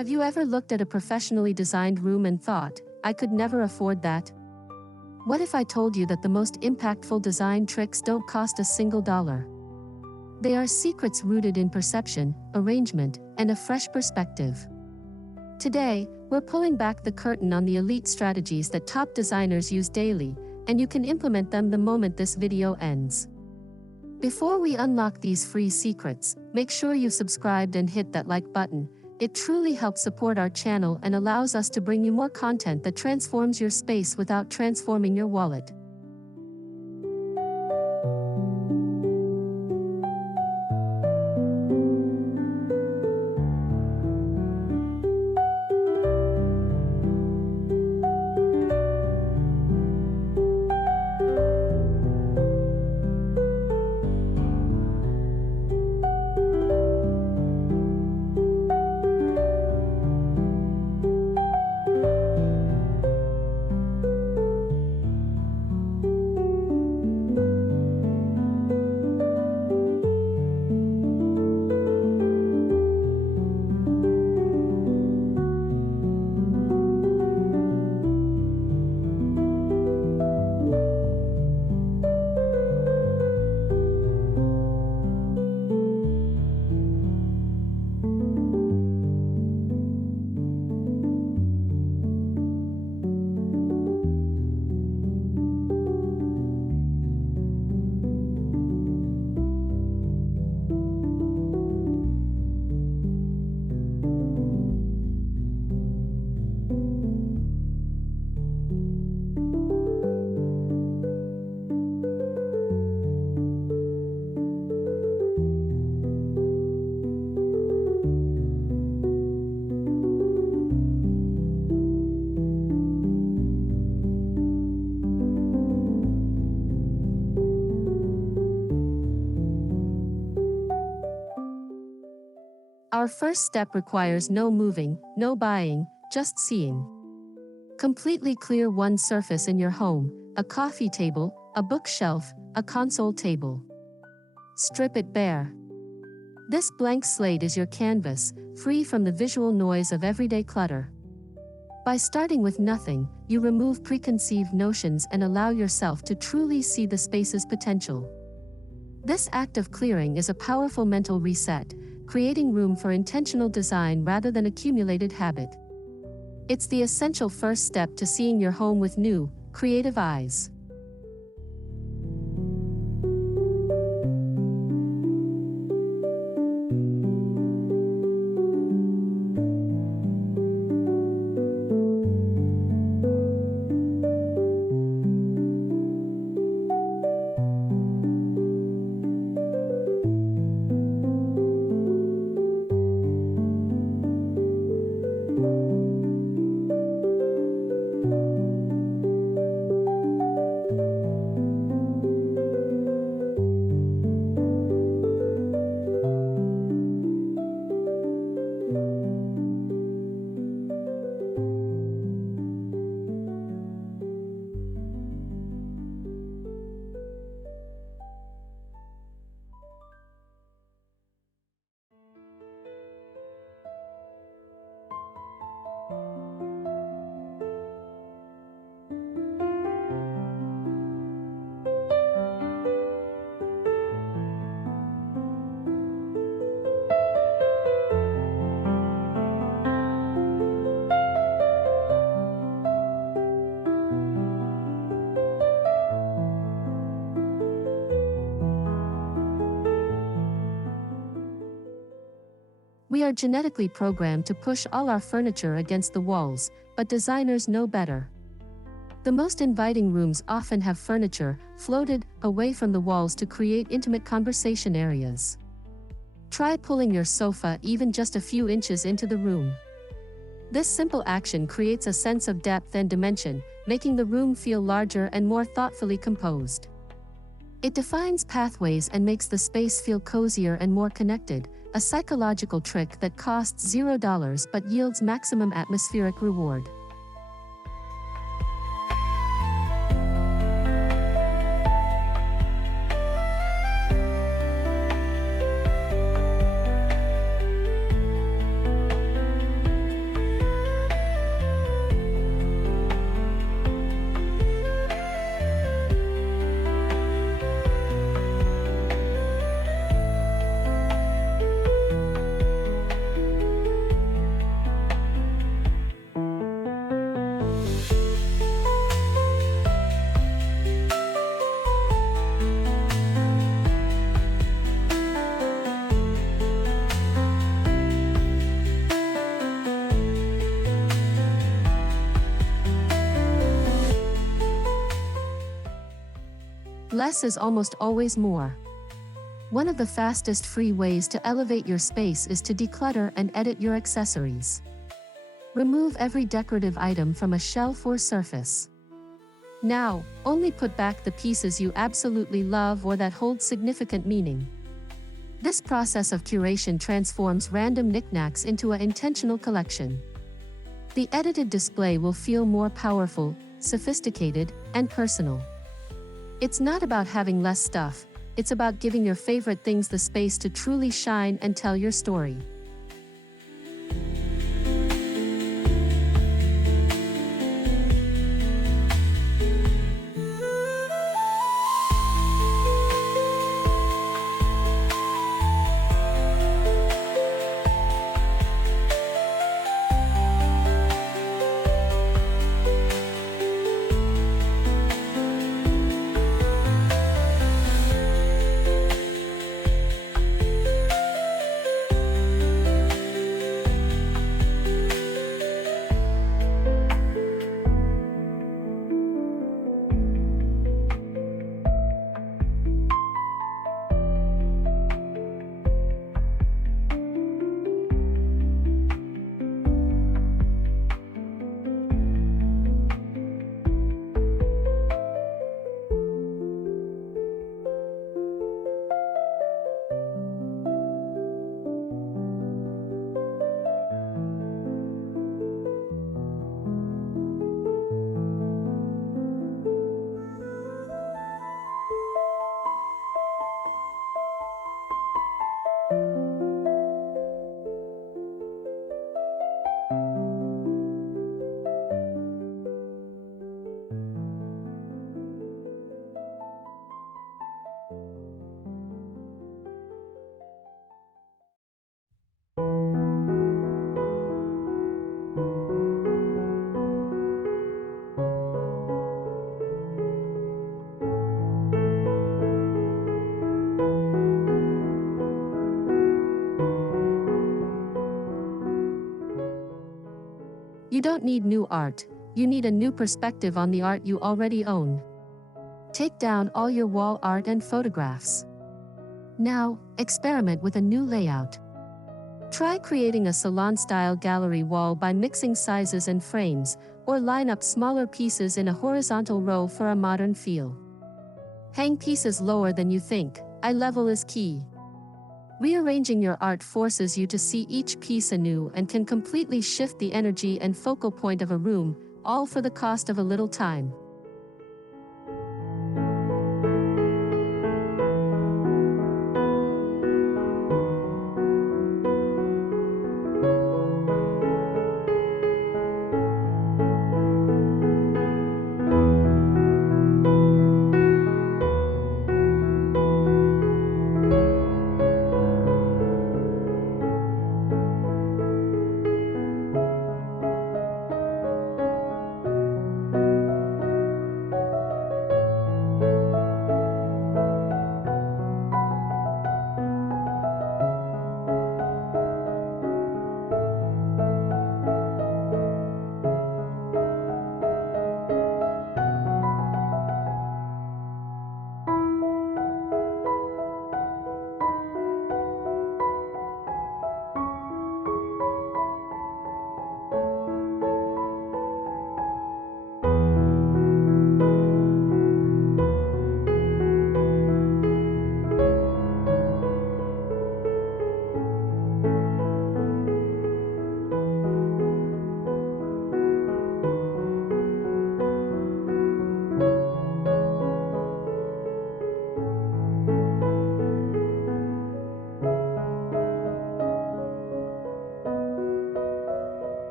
Have you ever looked at a professionally designed room and thought, I could never afford that? What if I told you that the most impactful design tricks don't cost a single dollar? They are secrets rooted in perception, arrangement, and a fresh perspective. Today, we're pulling back the curtain on the elite strategies that top designers use daily, and you can implement them the moment this video ends. Before we unlock these free secrets, make sure you subscribed and hit that like button. It truly helps support our channel and allows us to bring you more content that transforms your space without transforming your wallet. Our first step requires no moving, no buying, just seeing. Completely clear one surface in your home, a coffee table, a bookshelf, a console table. Strip it bare. This blank slate is your canvas, free from the visual noise of everyday clutter. By starting with nothing, you remove preconceived notions and allow yourself to truly see the space's potential. This act of clearing is a powerful mental reset, creating room for intentional design rather than accumulated habit. It's the essential first step to seeing your home with new, creative eyes. We are genetically programmed to push all our furniture against the walls, but designers know better. The most inviting rooms often have furniture floated away from the walls to create intimate conversation areas. Try pulling your sofa even just a few inches into the room. This simple action creates a sense of depth and dimension, making the room feel larger and more thoughtfully composed. It defines pathways and makes the space feel cozier and more connected, a psychological trick that costs $0 but yields maximum atmospheric reward. less is almost always more. One of the fastest free ways to elevate your space is to declutter and edit your accessories. Remove every decorative item from a shelf or surface. Now, only put back the pieces you absolutely love or that hold significant meaning. This process of curation transforms random knickknacks into an intentional collection. The edited display will feel more powerful, sophisticated, and personal. It's not about having less stuff, it's about giving your favorite things the space to truly shine and tell your story. You don't need new art, you need a new perspective on the art you already own. Take down all your wall art and photographs. Now, experiment with a new layout. Try creating a salon-style gallery wall by mixing sizes and frames, or line up smaller pieces in a horizontal row for a modern feel. Hang pieces lower than you think, eye level is key. Rearranging your art forces you to see each piece anew and can completely shift the energy and focal point of a room, all for the cost of a little time.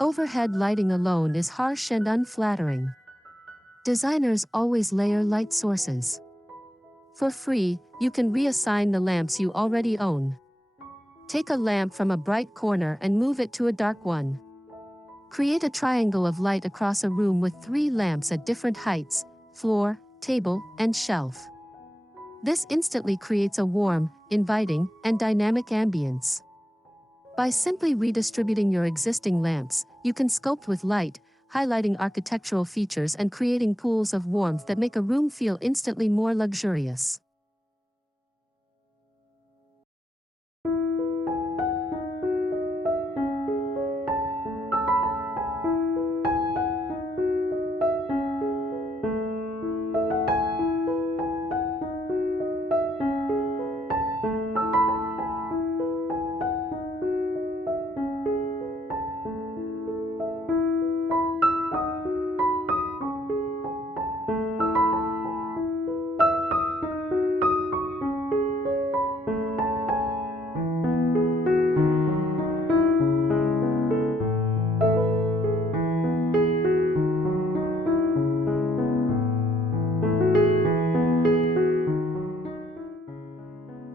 Overhead lighting alone is harsh and unflattering. Designers always layer light sources. For free, you can reassign the lamps you already own. Take a lamp from a bright corner and move it to a dark one. Create a triangle of light across a room with 3 lamps at different heights: floor, table, and shelf. This instantly creates a warm, inviting, and dynamic ambience. By simply redistributing your existing lamps, you can sculpt with light, highlighting architectural features and creating pools of warmth that make a room feel instantly more luxurious.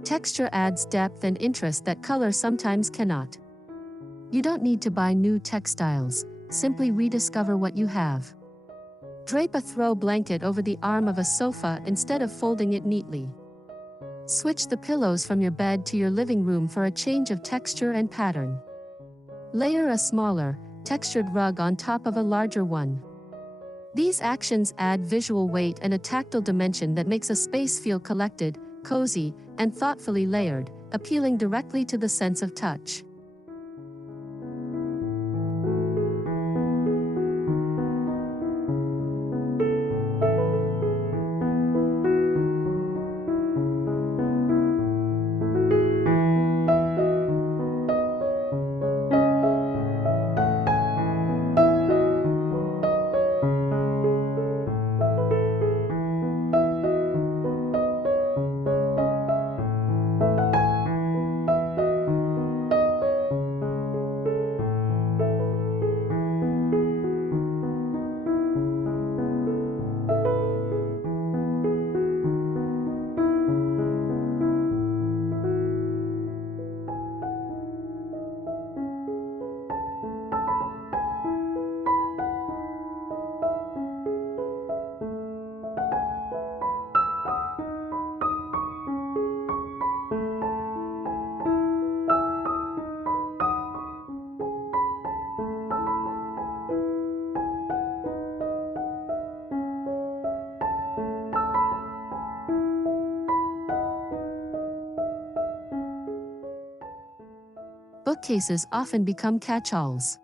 Texture adds depth and interest that color sometimes cannot. You don't need to buy new textiles, simply rediscover what you have. Drape a throw blanket over the arm of a sofa instead of folding it neatly. Switch the pillows from your bed to your living room for a change of texture and pattern. Layer a smaller, textured rug on top of a larger one. These actions add visual weight and a tactile dimension that makes a space feel collected, cozy, and thoughtfully layered, appealing directly to the sense of touch. Bookcases often become catch-alls.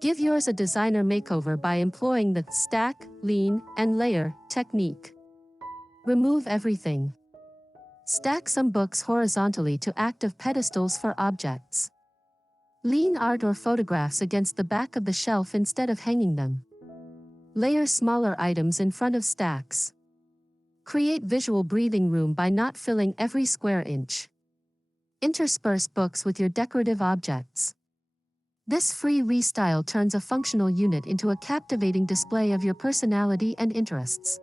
Give yours a designer makeover by employing the stack, lean, and layer technique. Remove everything. Stack some books horizontally to act as pedestals for objects. Lean art or photographs against the back of the shelf instead of hanging them. Layer smaller items in front of stacks. Create visual breathing room by not filling every square inch. Intersperse books with your decorative objects. This free restyle turns a functional unit into a captivating display of your personality and interests.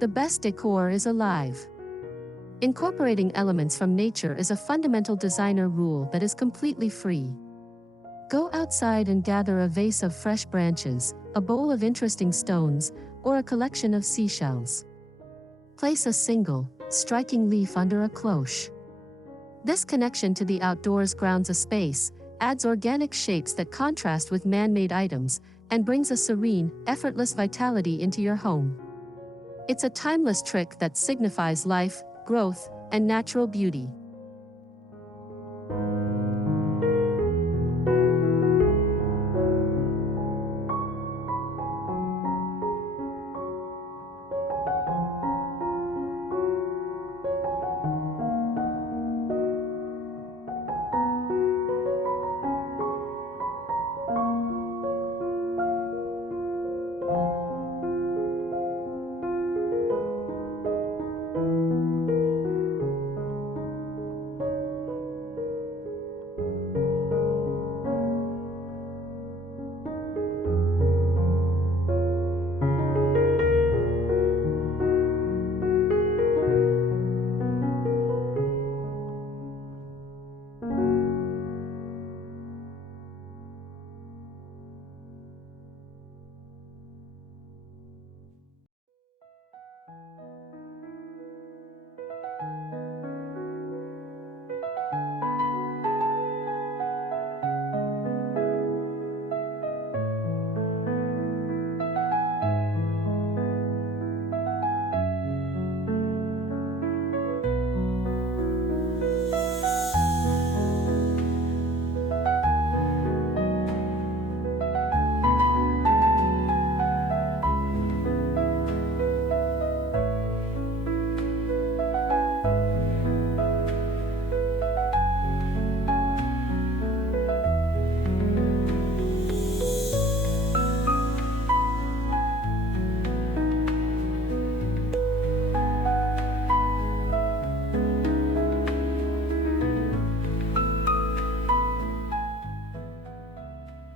The best decor is alive. Incorporating elements from nature is a fundamental designer rule that is completely free. Go outside and gather a vase of fresh branches, a bowl of interesting stones, or a collection of seashells. Place a single, striking leaf under a cloche. This connection to the outdoors grounds a space, adds organic shapes that contrast with man-made items, and brings a serene, effortless vitality into your home. It's a timeless trick that signifies life, growth, and natural beauty.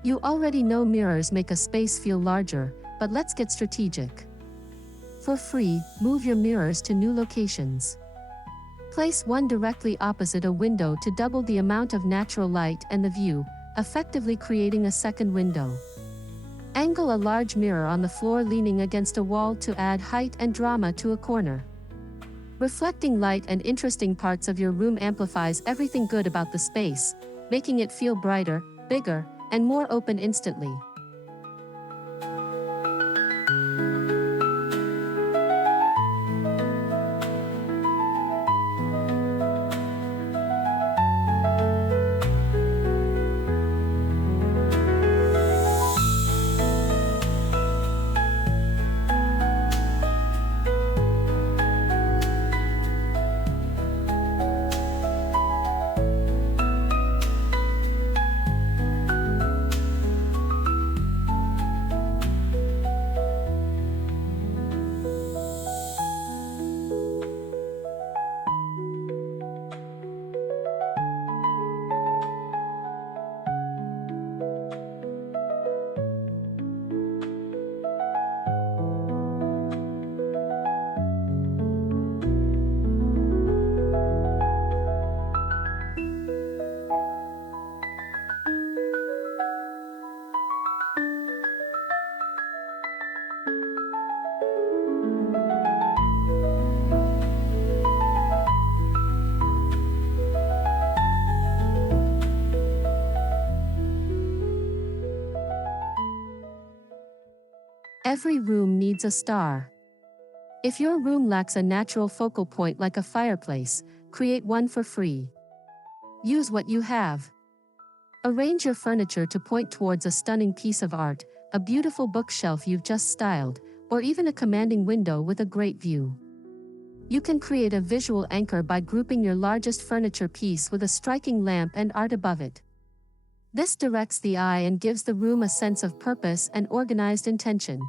You already know mirrors make a space feel larger, but let's get strategic. For free, move your mirrors to new locations. Place one directly opposite a window to double the amount of natural light and the view, effectively creating a second window. Angle a large mirror on the floor leaning against a wall to add height and drama to a corner. Reflecting light and interesting parts of your room amplifies everything good about the space, making it feel brighter, bigger, and more open instantly. Every room needs a star. If your room lacks a natural focal point like a fireplace, create one for free. Use what you have. Arrange your furniture to point towards a stunning piece of art, a beautiful bookshelf you've just styled, or even a commanding window with a great view. You can create a visual anchor by grouping your largest furniture piece with a striking lamp and art above it. This directs the eye and gives the room a sense of purpose and organized intention.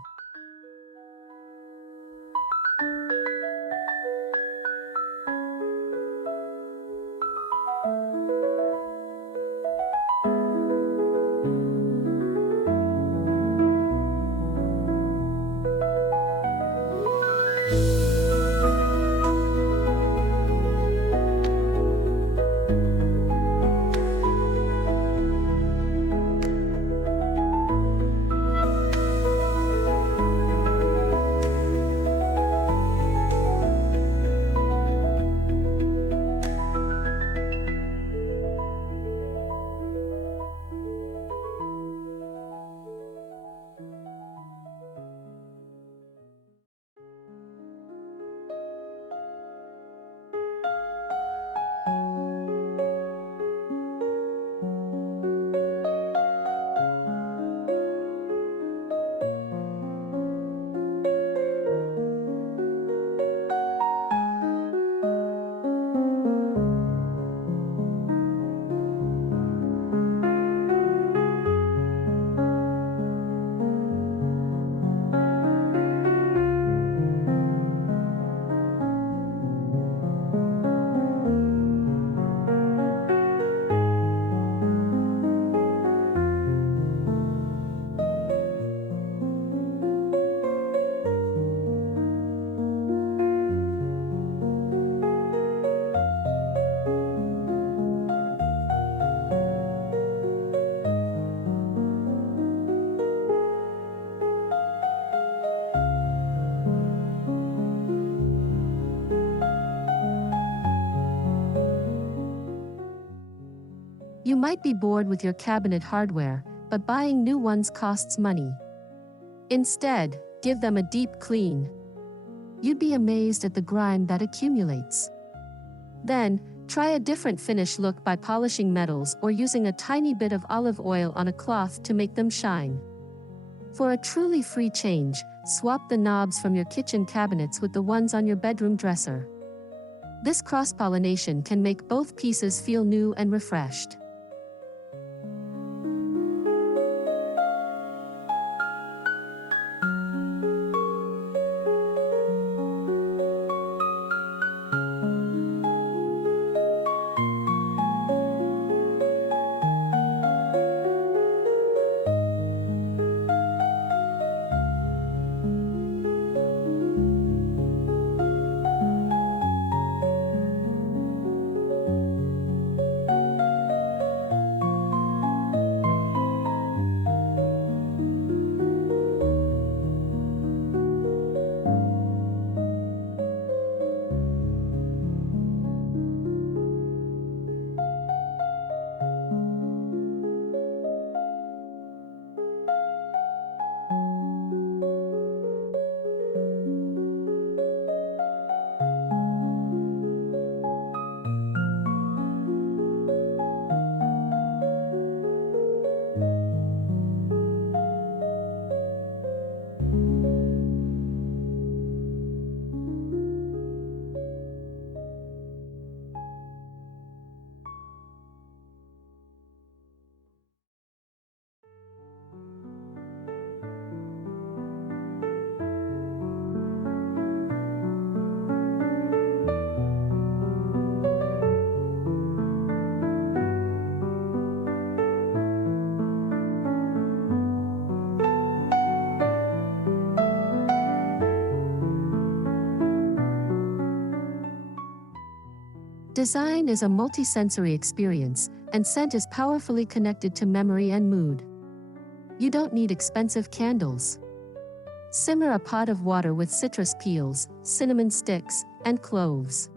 You might be bored with your cabinet hardware, but buying new ones costs money. Instead, give them a deep clean. You'd be amazed at the grime that accumulates. Then, try a different finish look by polishing metals or using a tiny bit of olive oil on a cloth to make them shine. For a truly free change, swap the knobs from your kitchen cabinets with the ones on your bedroom dresser. This cross-pollination can make both pieces feel new and refreshed. Design is a multisensory experience, and scent is powerfully connected to memory and mood. You don't need expensive candles. Simmer a pot of water with citrus peels, cinnamon sticks, and cloves.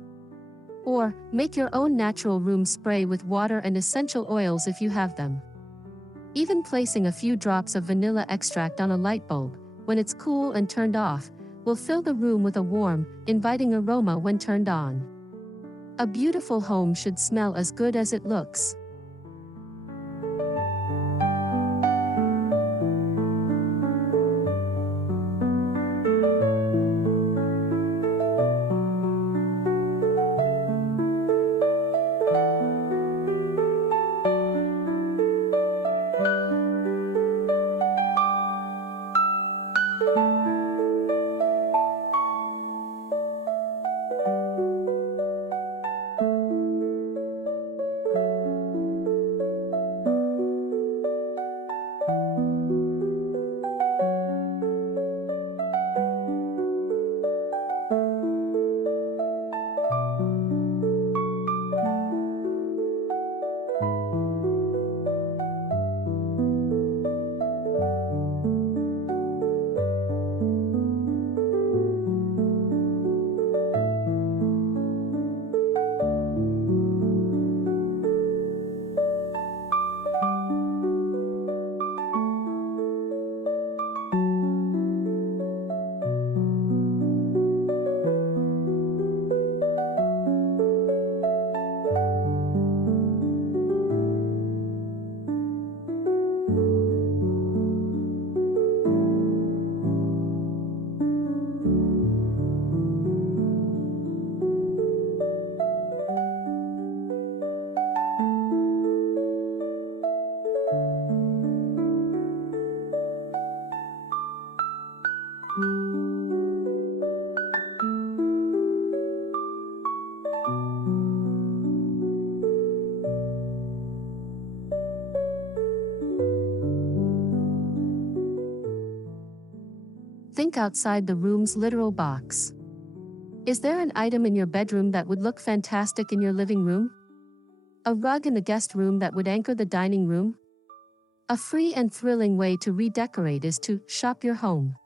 Or, make your own natural room spray with water and essential oils if you have them. Even placing a few drops of vanilla extract on a light bulb, when it's cool and turned off, will fill the room with a warm, inviting aroma when turned on. A beautiful home should smell as good as it looks. Think outside the room's literal box. Is there an item in your bedroom that would look fantastic in your living room? A rug in the guest room that would anchor the dining room? A free and thrilling way to redecorate is to shop your home.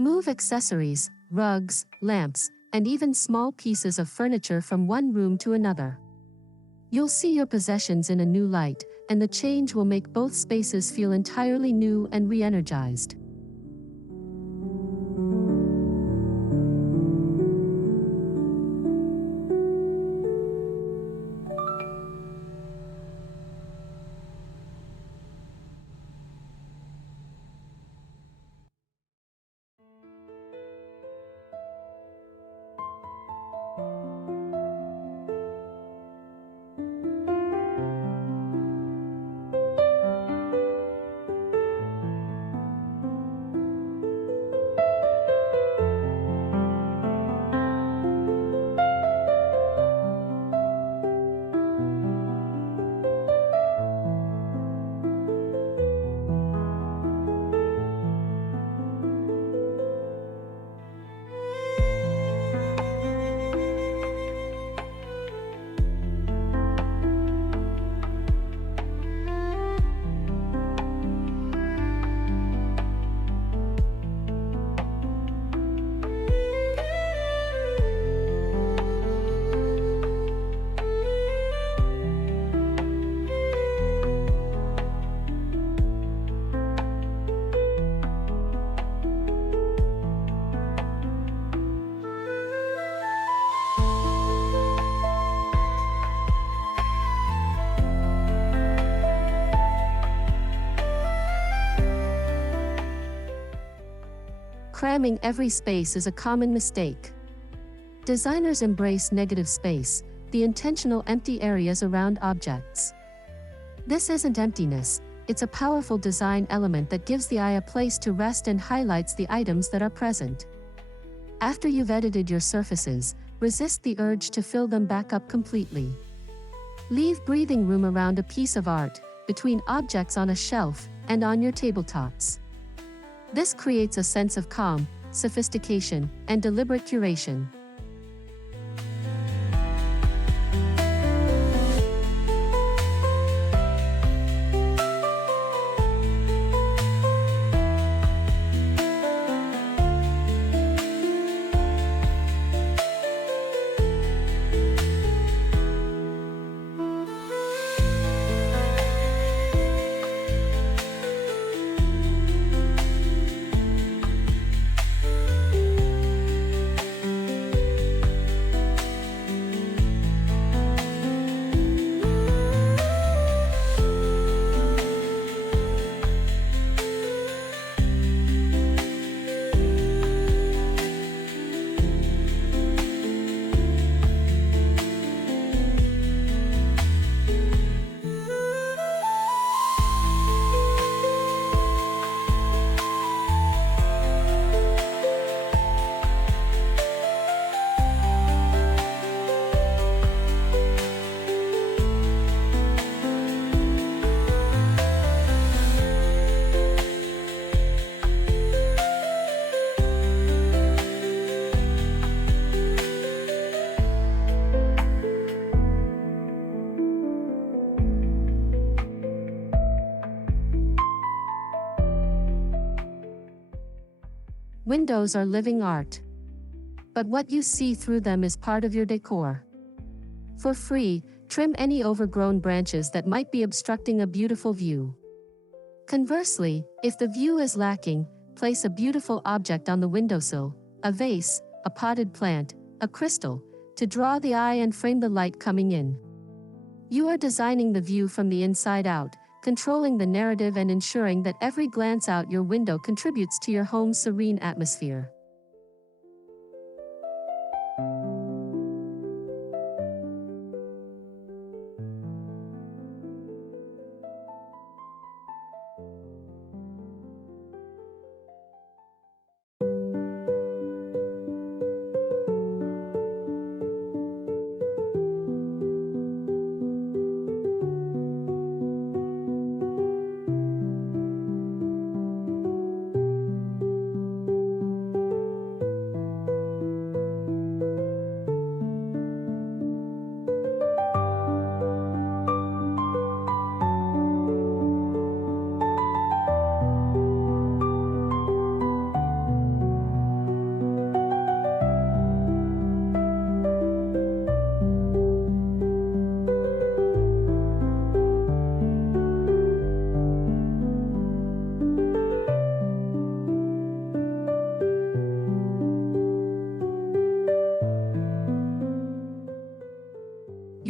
Move accessories, rugs, lamps, and even small pieces of furniture from one room to another. You'll see your possessions in a new light, and the change will make both spaces feel entirely new and re-energized. Cramming every space is a common mistake. Designers embrace negative space, the intentional empty areas around objects. This isn't emptiness, it's a powerful design element that gives the eye a place to rest and highlights the items that are present. After you've edited your surfaces, resist the urge to fill them back up completely. Leave breathing room around a piece of art, between objects on a shelf, and on your tabletops. This creates a sense of calm, sophistication, and deliberate curation. Windows are living art. But what you see through them is part of your decor. For free, trim any overgrown branches that might be obstructing a beautiful view. Conversely, if the view is lacking, place a beautiful object on the windowsill, a vase, a potted plant, a crystal, to draw the eye and frame the light coming in. You are designing the view from the inside out, controlling the narrative and ensuring that every glance out your window contributes to your home's serene atmosphere.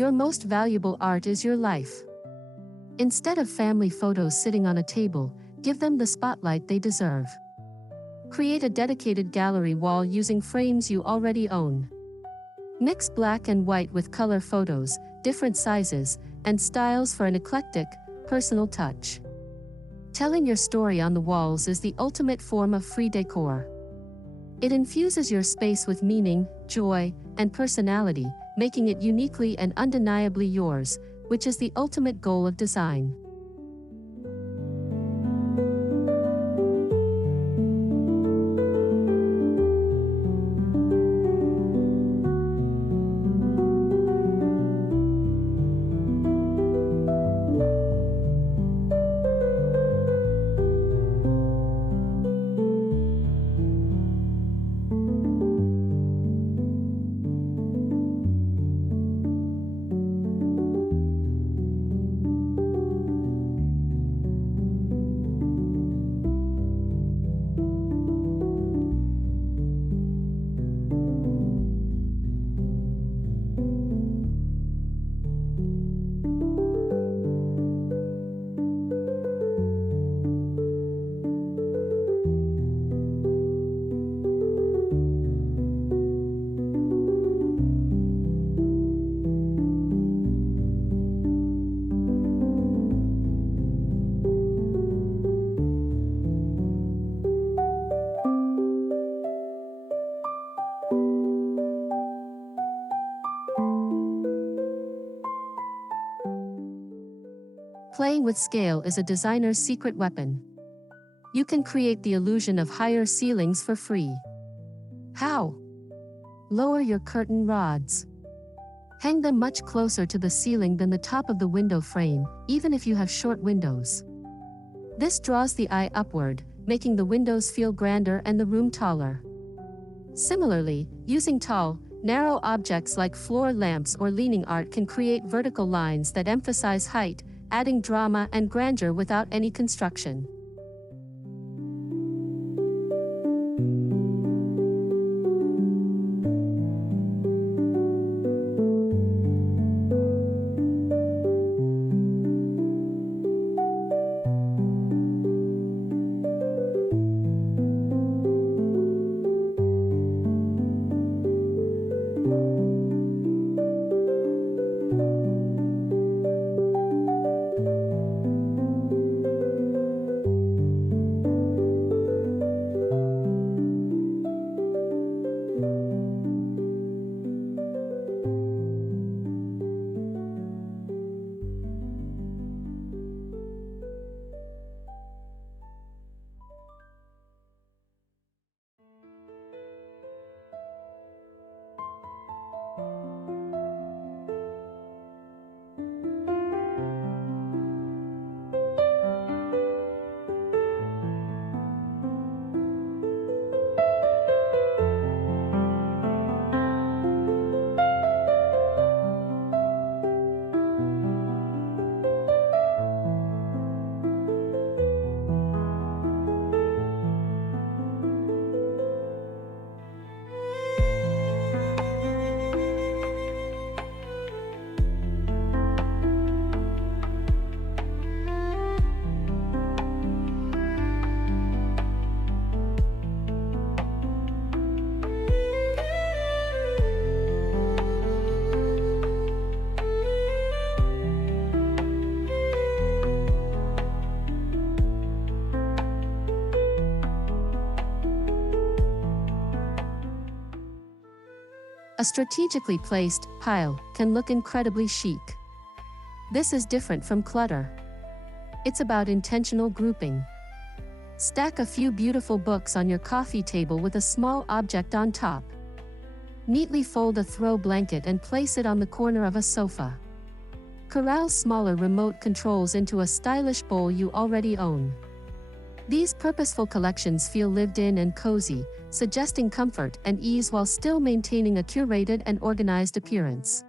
Your most valuable art is your life. Instead of family photos sitting on a table, give them the spotlight they deserve. Create a dedicated gallery wall using frames you already own. Mix black and white with color photos, different sizes, and styles for an eclectic, personal touch. Telling your story on the walls is the ultimate form of free decor. It infuses your space with meaning, joy, and personality, making it uniquely and undeniably yours, which is the ultimate goal of design. Playing with scale is a designer's secret weapon. You can create the illusion of higher ceilings for free. How? Lower your curtain rods. Hang them much closer to the ceiling than the top of the window frame, even if you have short windows. This draws the eye upward, making the windows feel grander and the room taller. Similarly, using tall, narrow objects like floor lamps or leaning art can create vertical lines that emphasize height, adding drama and grandeur without any construction. A strategically placed pile can look incredibly chic. This is different from clutter. It's about intentional grouping. Stack a few beautiful books on your coffee table with a small object on top. Neatly fold a throw blanket and place it on the corner of a sofa. Corral smaller remote controls into a stylish bowl you already own. These purposeful collections feel lived in and cozy, suggesting comfort and ease while still maintaining a curated and organized appearance.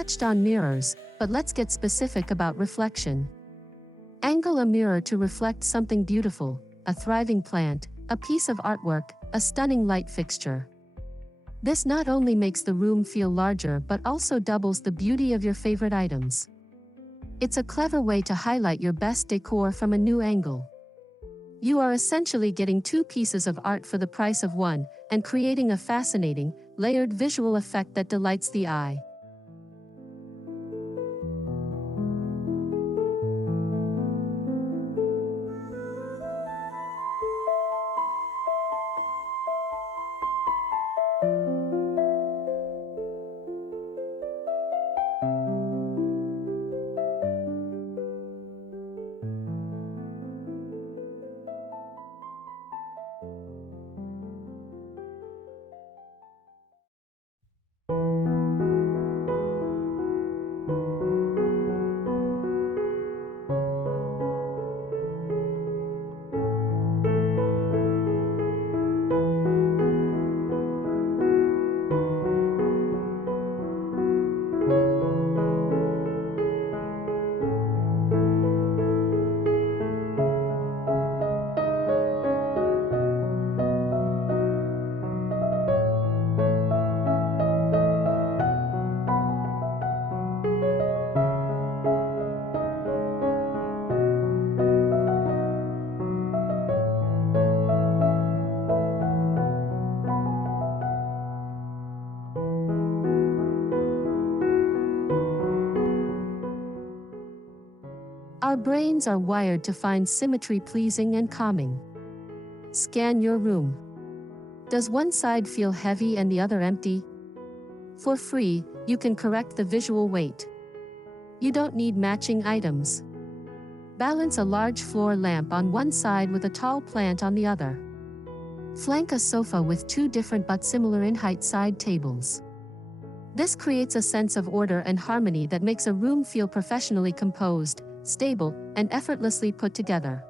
touched on mirrors, but let's get specific about reflection. Angle a mirror to reflect something beautiful, a thriving plant, a piece of artwork, a stunning light fixture. This not only makes the room feel larger but also doubles the beauty of your favorite items. It's a clever way to highlight your best decor from a new angle. You are essentially getting two pieces of art for the price of one, and creating a fascinating, layered visual effect that delights the eye. Our brains are wired to find symmetry pleasing and calming. Scan your room. Does one side feel heavy and the other empty? For free, you can correct the visual weight. You don't need matching items. Balance a large floor lamp on one side with a tall plant on the other. Flank a sofa with two different but similar in height side tables. This creates a sense of order and harmony that makes a room feel professionally composed, stable, and effortlessly put together.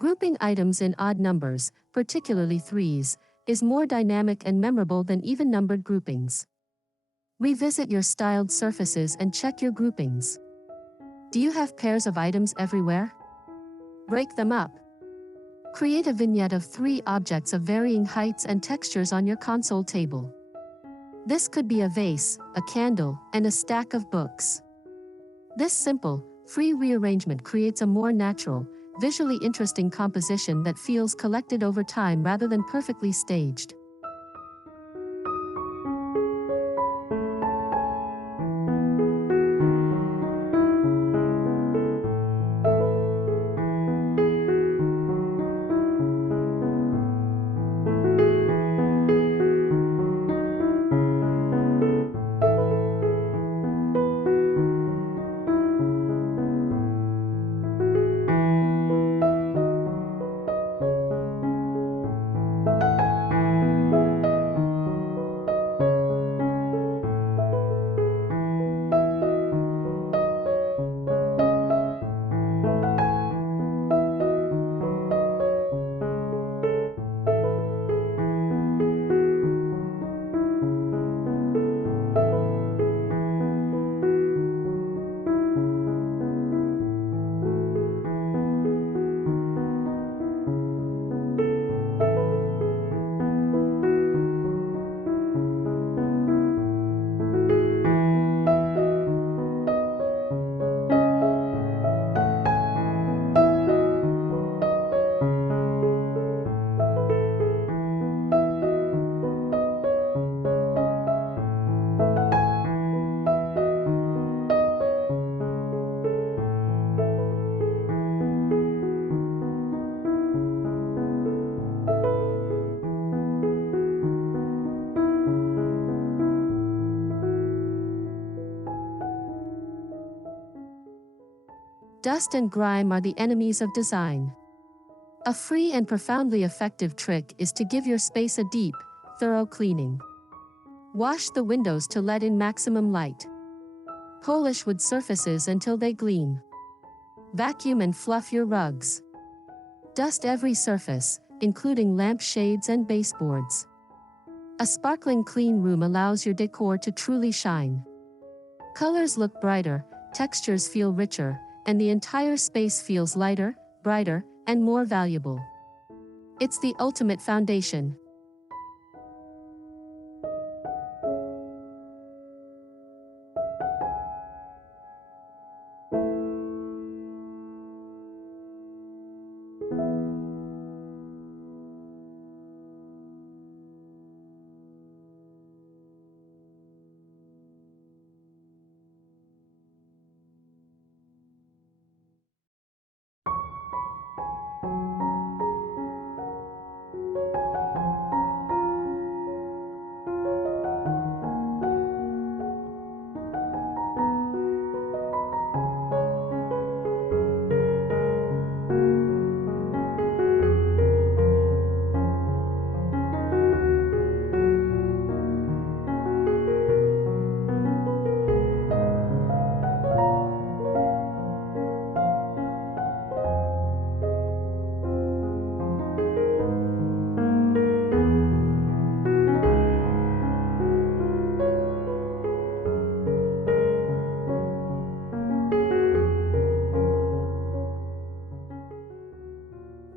Grouping items in odd numbers, particularly threes, is more dynamic and memorable than even numbered groupings. Revisit your styled surfaces and check your groupings. Do you have pairs of items everywhere? Break them up. Create a vignette of 3 objects of varying heights and textures on your console table. This could be a vase, a candle, and a stack of books. This simple, free rearrangement creates a more natural, visually interesting composition that feels collected over time rather than perfectly staged. Dust and grime are the enemies of design. A free and profoundly effective trick is to give your space a deep, thorough cleaning. Wash the windows to let in maximum light. Polish wood surfaces until they gleam. Vacuum and fluff your rugs. Dust every surface, including lampshades and baseboards. A sparkling clean room allows your decor to truly shine. Colors look brighter, textures feel richer, and the entire space feels lighter, brighter, and more valuable. It's the ultimate foundation.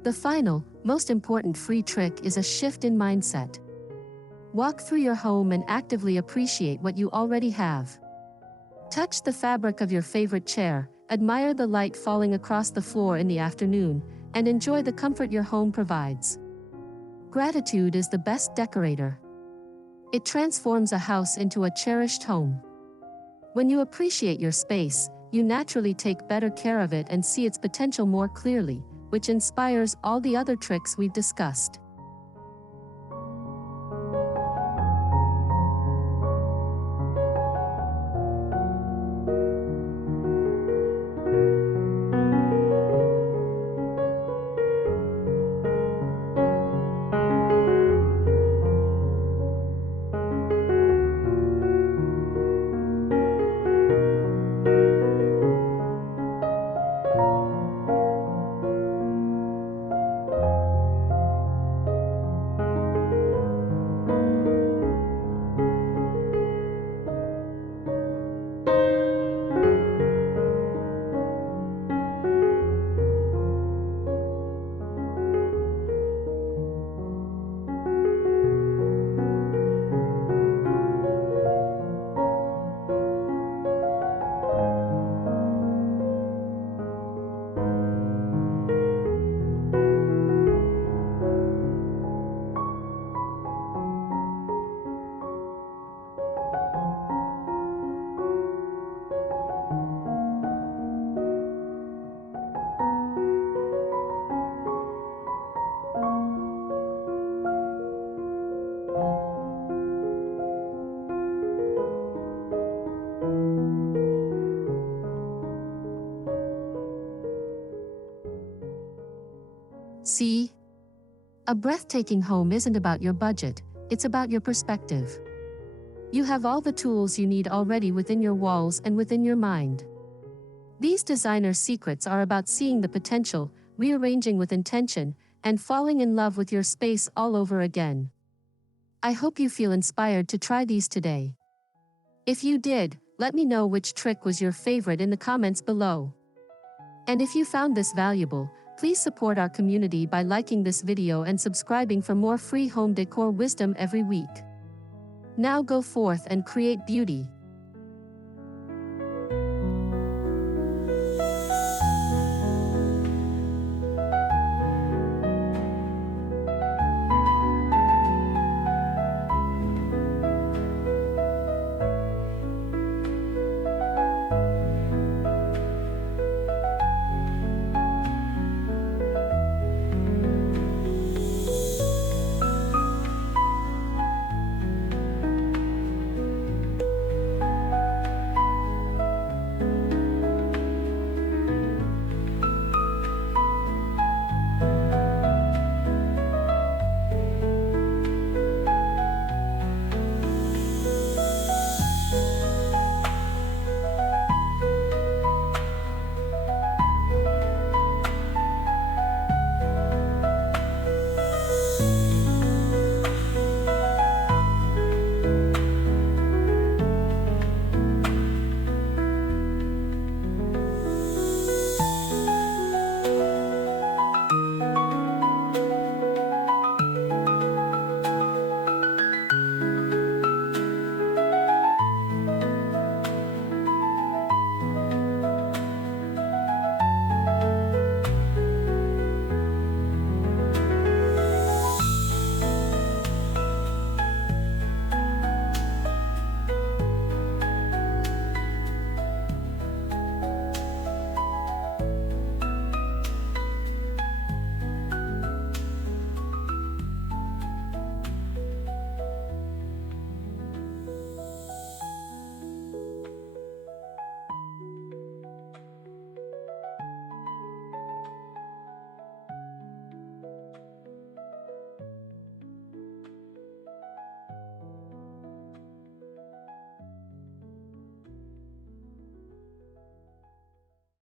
The final, most important free trick is a shift in mindset. Walk through your home and actively appreciate what you already have. Touch the fabric of your favorite chair, admire the light falling across the floor in the afternoon, and enjoy the comfort your home provides. Gratitude is the best decorator. It transforms a house into a cherished home. When you appreciate your space, you naturally take better care of it and see its potential more clearly, which inspires all the other tricks we've discussed. See? A breathtaking home isn't about your budget, it's about your perspective. You have all the tools you need already within your walls and within your mind. These designer secrets are about seeing the potential, rearranging with intention, and falling in love with your space all over again. I hope you feel inspired to try these today. If you did, let me know which trick was your favorite in the comments below. And if you found this valuable, please support our community by liking this video and subscribing for more free home decor wisdom every week. Now go forth and create beauty.